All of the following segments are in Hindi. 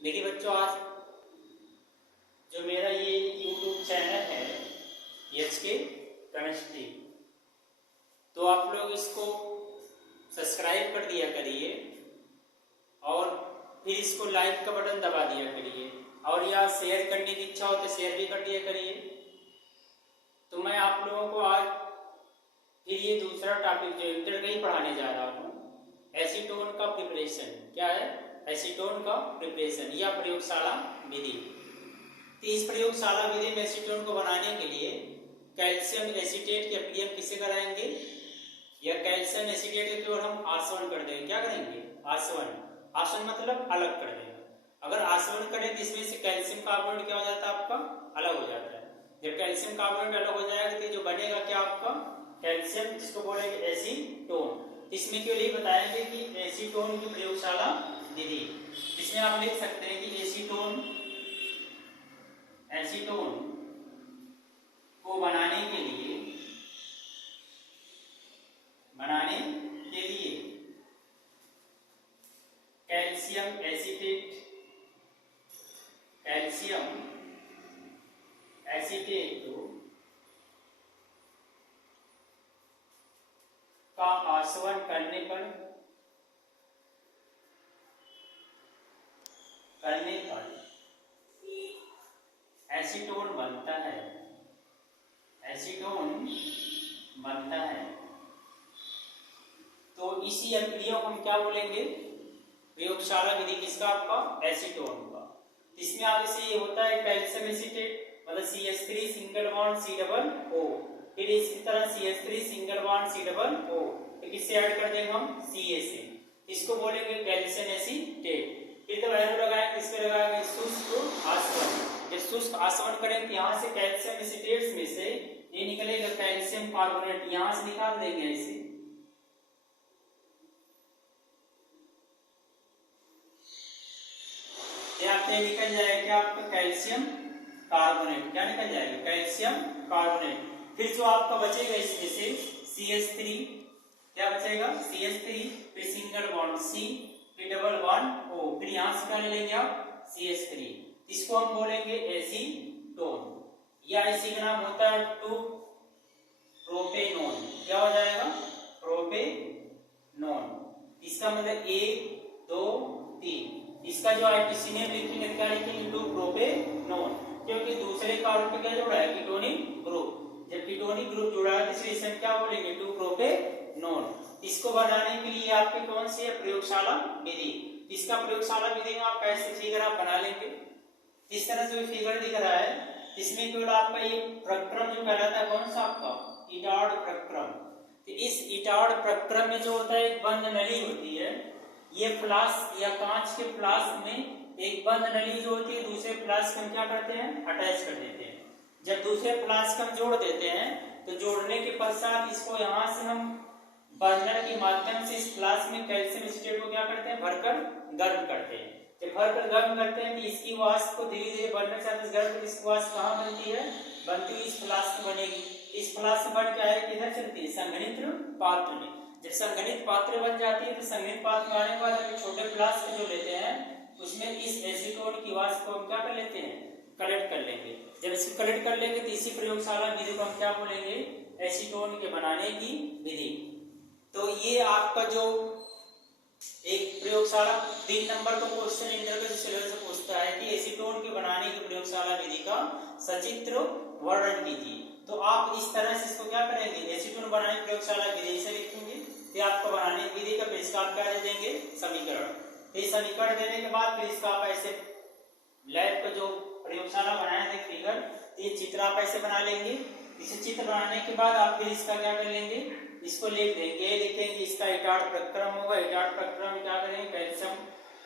देखिए बच्चों, आज जो मेरा ये YouTube चैनल है HK केमिस्ट्री, तो आप लोग इसको सब्सक्राइब कर दिया करिए और फिर इसको लाइक का बटन दबा दिया करिए, और या शेयर करने की इच्छा हो तो शेयर भी कर दिया करिए। तो मैं आप लोगों को आज फिर ये दूसरा टॉपिक जो इंटरकई पढ़ाने जा रहा हूँ, एसीटोन का प्रिपरेशन। क्या है? एसीटोन का प्रिपरेशन या प्रयोगशाला विधि। तो इस प्रयोगशाला विधि में एसीटोन को बनाने के लिए कैल्शियम एसीटेट की अक्रिया किसे कराएंगे, या कैल्शियम एसीटेट के केवल हम आसवन कर देंगे। क्या करेंगे? आसवन। आसवन मतलब अलग कर देंगे। अगर आसवन करें तो इसमें से कैल्शियम कार्बोनेट क्या हो जाता है? आपका अलग हो जाता है। जब कैल्शियम कार्बोनेट अलग हो जाएगा तो जो बनेगा क्या? आपका कैल्शियम, जिसको बोलेंगे एसीटोन। इसमें केवल ये बताएंगे कि एसीटोन की प्रयोगशाला विधि। इसमें आप लिख सकते हैं कि एसीटोन को बनाने के लिए कैल्शियम एसीटेट का आसवन करने पर एसीटोन बनता है। तो इसी अभिक्रिया को हम क्या बोलेंगे? प्रयोगशाला विधि। किसका? आपका एसीटोन का। इसमें आप इसे ये होता है कैल्शियम एसीटेट मतलब CH3 सिंगल बॉन्ड C+O, फिर इसी तरह CH3 सिंगल बॉन्ड C+O, तो किससे ऐड कर देंगे हम? Ca से। इसको बोलेंगे कैल्शियम एसीटेट। फिर जब एरो लगाएंगे किस पे लगाएंगे? शुष्क आसवन। जब शुष्क आसवन करेंगे यहाँ से कैल्शियम एसीटेट में से ये निकलेगा कैल्शियम कार्बोनेट, यहाँ से निकाल देंगे ऐसे। निकल जाएगा क्या? आपका कैल्शियम कार्बोनेट। क्या निकल जाएगा? Calcium carbonate. फिर जो आपका बचेगा इसमें से CH3, क्या बचेगा? CH3, फिर सिंगल बॉन्ड C, फिर डबल बॉन्ड O, फिर यहां से क्या ले लेंगे आप? CH3। इसको हम बोलेंगे एसीटोन, या इसी का नाम होता है 2 प्रोपेनोन। क्या हो जाएगा? प्रोपेनोन। इसका मतलब 1 2 3। इसका जो आईपीसी नेम लिखेंगे क्या लिखेंगे? 2 प्रोपेनोन, क्योंकि दूसरे कार्बन पे क्या जुड़ा है? Ketonic group. जब कीटोनिक ग्रुप जुड़ा है तो इसलिए क्या बोलेंगे? 2 प्रोपेनोन। इसको बनाने के लिए आपके कौन सी है? प्रयोगशाला विधि। इसका प्रयोगशाला विधि में आप कैसे फिगर आप बना लेंगे? इस तरह से फिगर दिख रहा है। इसमें केवल आपका ये प्रक्रम जो कहलाता है कौन सा? आपका इटार्ड प्रक्रम। तो इस इटार्ड प्रक्रम में जो होता है एक बंद नली होती है। ये फ्लास्क या कांच के फ्लास्क में एक बंद नली जो होती है दूसरे फ्लास्क हम क्या करते हैं? अटैच कर देते हैं। जब दूसरे फ्लास्क हम जोड़ देते हैं तो जोड़ने के पश्चात इसको यहाँ से हम बर्नर के माध्यम से इस फ्लास्क में कैल्शियम एसीटेट को क्या करते हैं? भरकर गर्म करते हैं। जब भरकर गर्म करते हैं तो इसकी वाष्प को धीरे धीरे बर्नर से गर्म कर इसकी वाष्प कहाँ बनती है? बनती हुई इस फ्लास्क में बनेगी। इस फ्लास्क बन के आए किधर चलती है? संघनित्र पात्र में। जब संघनित पात्र बन जाती है तो संघनित पात्र में आने के बाद हम छोटे फ्लास्क जो लेते हैं उसमें इस एसीटोन की वाष्प को हम क्या कर लेते हैं? कलेक्ट कर लेंगे। जब इसको कलेक्ट कर लेंगे तो इसी प्रयोगशाला विधि को हम क्या बोलेंगे? एसीटोन के बनाने की विधि। तो ये आपका जो एक प्रयोगशाला 3 नंबर का क्वेश्चन इंटर के सिलेबस से पूछता है कि एसीटोन के बनाने की प्रयोगशाला विधि का सचित्र वर्णन कीजिए। तो आप इस तरह से इसको क्या करेंगे? एसीटोन बनाने की प्रयोगशाला विधि से लिखेंगे। फिर आपको बनाने की विधि का फिर इसका आप क्या दे देंगे? समीकरण। फिर समीकरण देने के बाद फिर इसका आप ऐसे लैब का जो प्रयोगशाला बनाया थे फिगर, ये चित्र आप ऐसे बना लेंगे। इसे चित्र बनाने के बाद आप फिर इसका क्या कर लेंगे? इसको लिख देंगे, लिखेंगे इसका इटार्ड प्रक्रम होगा। इटार्ड प्रक्रम क्या करेंगे? कैल्शियम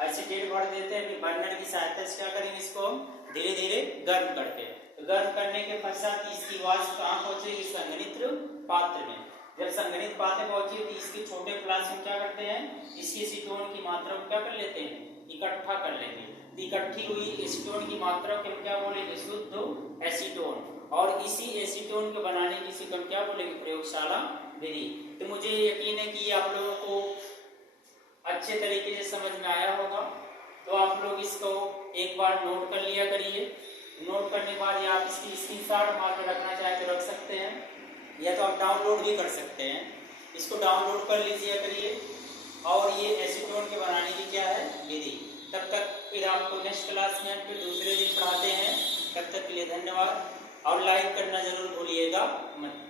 एसीटेट भर देते हैं। फिर बर्नर की सहायता से क्या करेंगे? इसको धीरे धीरे गर्म करते हैं। तो गर्म करने के पश्चात इसकी वाष्प कहाँ पहुंचेगी? संघनित्र पात्र में। जब संघनित पात्र पहुंची तो इसके छोटे फ्लास्क में क्या करते हैं? इसी एसीटोन की मात्रा को क्या कर लेते हैं? इकट्ठा कर लेंगे। इकट्ठी हुई एसीटोन की मात्रा को क्या बोलेंगे? शुद्ध एसीटोन। और इसी एसीटोन को बनाने की इसी को क्या बोलेंगे? प्रयोगशाला विधि। तो मुझे यकीन है कि आप लोगों को अच्छे तरीके से समझ में आया होगा। तो आप लोग इसको एक बार नोट कर लिया करिए। नोट करने के बाद या आप इसकी स्क्रीनशॉट मार के रखना चाहे तो रख सकते हैं, या तो आप डाउनलोड भी कर सकते हैं। इसको डाउनलोड कर लीजिए करिए। और ये एसीटोन के बनाने की क्या है विधि। तब तक फिर आपको नेक्स्ट क्लास में हम फिर दूसरे दिन पढ़ाते हैं। तब तक के लिए धन्यवाद, और लाइक करना जरूर भूलिएगा मत।